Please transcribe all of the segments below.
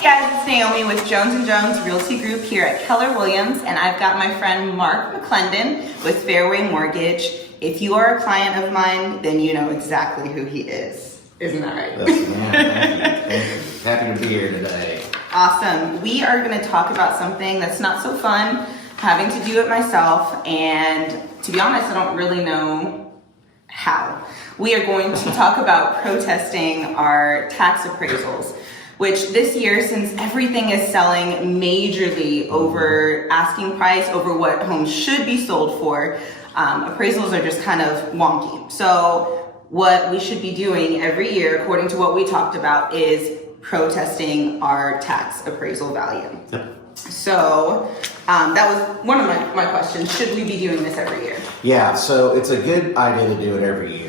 Hey guys, it's Naomi with Jones & Jones Realty Group here at Keller Williams, and I've got my friend Mark McClendon with Fairway Mortgage. If you are a client of mine, then you know exactly who he is. Isn't that right? Yes, ma'am. Thank you. Happy to be here today. Awesome. We are going to talk about something that's not so fun, having to do it myself, and to be honest, I don't really know how. We are going to talk about protesting our tax appraisals, which this year, since everything is selling majorly over asking price, over what homes should be sold for, appraisals are just kind of wonky. So what we should be doing every year, according to what we talked about, is protesting our tax appraisal value. Yep. So that was one of my questions. Should we be doing this every year? Yeah, so it's a good idea to do it every year.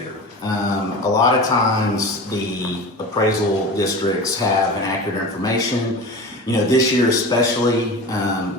A lot of times the appraisal districts have inaccurate information. You know, this year especially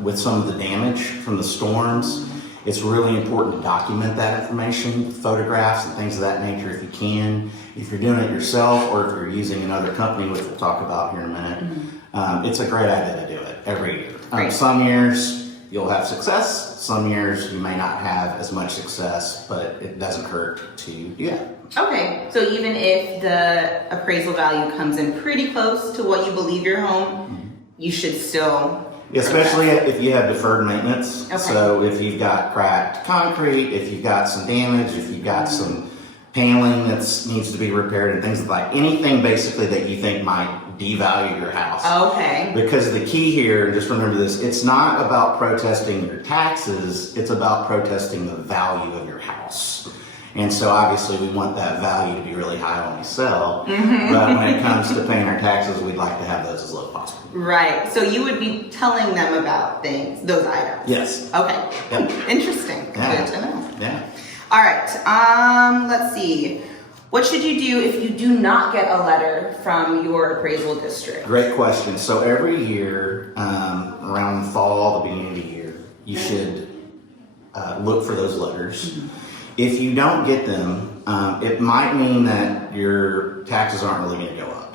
with some of the damage from the storms, it's really important to document that information, photographs and things of that nature if you can. If you're doing it yourself or if you're using another company, which we'll talk about here in a minute, it's a great idea to do it every year. Some years you'll have success. Some years you may not have as much success, but it doesn't hurt to do that. Okay, so even if the appraisal value comes in pretty close to what you believe your home, you should still... Especially if you have deferred maintenance. Okay. So if you've got cracked concrete, if you've got some damage, if you've got some paneling that needs to be repaired and things like anything basically that you think might devalue your house. Okay. Because the key here, just remember this, it's not about protesting your taxes, it's about protesting the value of your house. And so obviously we want that value to be really high when we sell, but when it comes to paying our taxes, we'd like to have those as low as possible. Right, so you would be telling them about those items? Yes. Okay, yep. Interesting, yeah. Good to know. Yeah. All right, let's see. What should you do if you do not get a letter from your appraisal district? Great question. So every year, around the fall, the beginning of the year, you should look for those letters. If you don't get them, it might mean that your taxes aren't really going to go up,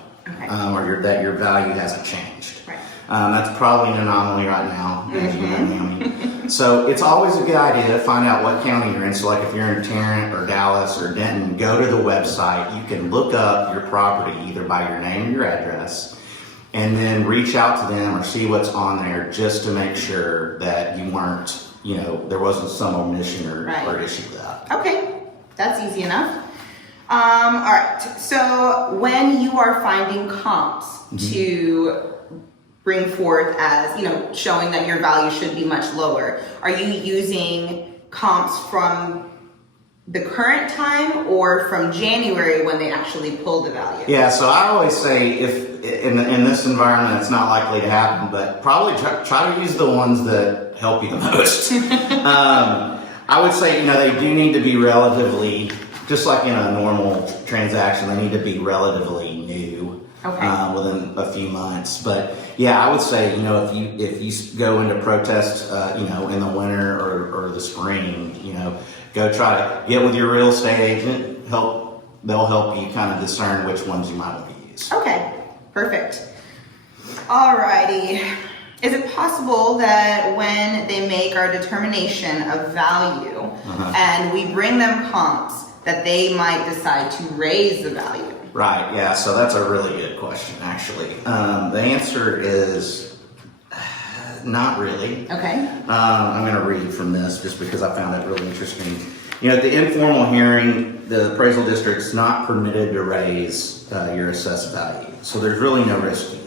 or that your value hasn't changed. Right. That's probably an anomaly right now, as you know, Naomi. So it's always a good idea to find out what county you're in. So like if you're in Tarrant or Dallas or Denton, go to the website. You can look up your property either by your name or your address, and then reach out to them or see what's on there just to make sure that you weren't, there wasn't some omission or issue with that. Okay, that's easy enough. All right, so when you are finding comps to bring forth as, showing that your value should be much lower, are you using comps from the current time or from January when they actually pull the value? Yeah, so I always say if in this environment it's not likely to happen, but probably try to use the ones that help you the most. I would say, they do need to be relatively, just like in a normal transaction, they need to be relatively new within a few months. But yeah, I would say, if you go into protest, in the winter or the spring, go try to get with your real estate agent. They'll help you kind of discern which ones you might want to use. Okay, perfect. Alrighty. Is it possible that when they make our determination of value and we bring them comps, that they might decide to raise the value? Right, yeah, so that's a really good question, actually. The answer is not really. Okay. I'm going to read from this just because I found it really interesting. At the informal hearing, the appraisal district's not permitted to raise your assessed value, so there's really no risk to you.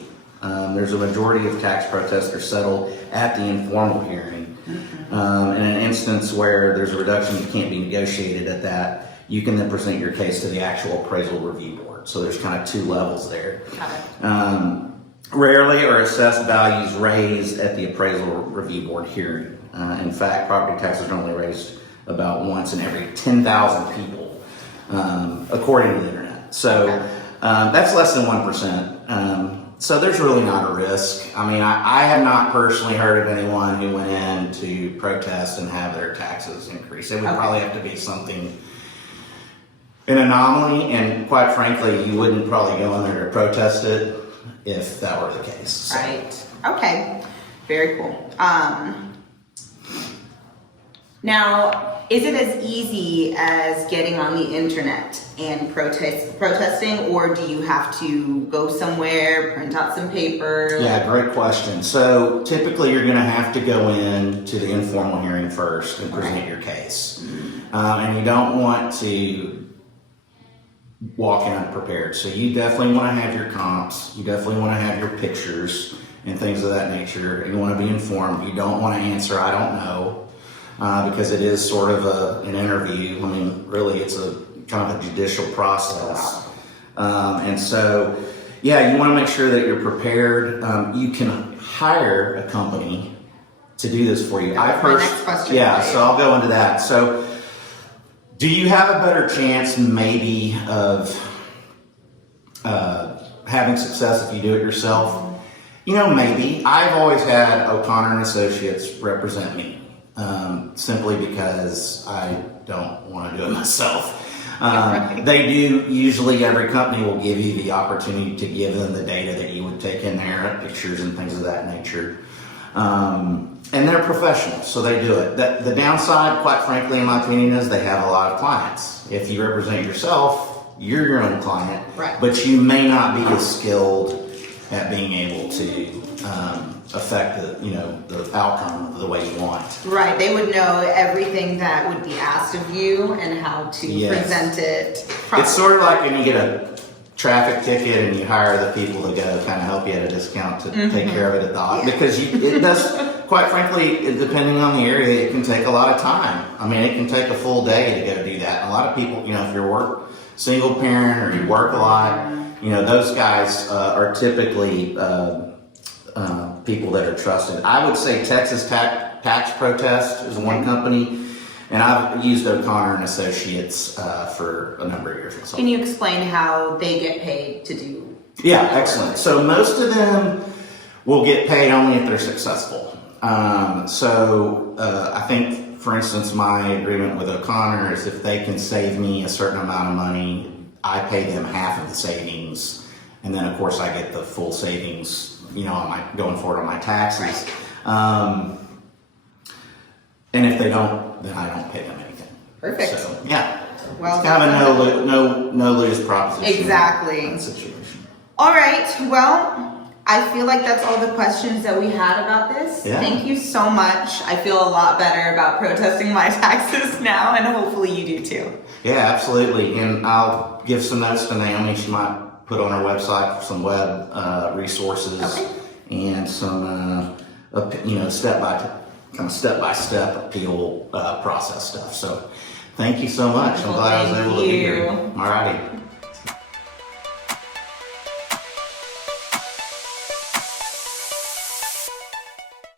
There's a majority of tax protesters settle at the informal hearing. In an instance where there's a reduction that can't be negotiated at that, you can then present your case to the actual appraisal review board. So there's kind of two levels there. Rarely are assessed values raised at the appraisal review board hearing. In fact, property taxes are only raised about once in every 10,000 people, according to the internet. So that's less than 1%. So there's really not a risk. I mean, I have not personally heard of anyone who went in to protest and have their taxes increase. It would probably have to be something, an anomaly, and quite frankly, you wouldn't probably go in there to protest it if that were the case. So. Right. Okay. Very cool. Now, is it as easy as getting on the internet and protesting, or do you have to go somewhere, print out some paper? Yeah, great question. So typically you're going to have to go in to the informal hearing first and present your case. And you don't want to walk in unprepared. So you definitely want to have your comps. You definitely want to have your pictures and things of that nature. You want to be informed. You don't want to answer, I don't know, because it is sort of an interview. I mean, really, it's a kind of a judicial process. And so, yeah, you want to make sure that you're prepared. You can hire a company to do this for you. That's my next question. Yeah, Right. so I'll go into that. So, do you have a better chance maybe of having success if you do it yourself? You know, maybe. I've always had O'Connor and Associates represent me, simply because I don't want to do it myself. They do, usually every company will give you the opportunity to give them the data that you would take in there, pictures and things of that nature. And they're professionals, so they do it. The downside, quite frankly, in my opinion, is they have a lot of clients. If you represent yourself, you're your own client, right. But you may not be as skilled at being able to affect the outcome the way you want. Right, they would know everything that would be asked of you and how to present it properly. It's sort of like when you get a traffic ticket and you hire the people to go kind of help you at a discount to take care of it at the office. Because it does, quite frankly, depending on the area, it can take a lot of time. I mean, it can take a full day to go do that. And a lot of people, if you're single parent or you work a lot, those guys are typically people that are trusted. I would say Texas Tax Protest is one company, and I've used O'Connor and Associates for a number of years. Can you explain how they get paid to do? Yeah, excellent. So most of them will get paid only if they're successful. I think, for instance, my agreement with O'Connor is if they can save me a certain amount of money, I pay them half of the savings, and then of course I get the full savings, going forward on my taxes. Right. And if they don't, then I don't pay them anything. Perfect. So yeah, Well, it's kind of a no lose proposition. Exactly. In that situation. All right. Well, I feel like that's all the questions that we had about this. Yeah. Thank you so much. I feel a lot better about protesting my taxes now, and hopefully you do too. Yeah, absolutely. And I'll give some notes to Naomi. She might put on her website for some web resources and some, step-by-step appeal process stuff. So thank you so much. I'm glad I was able to be here. Thank you. All righty.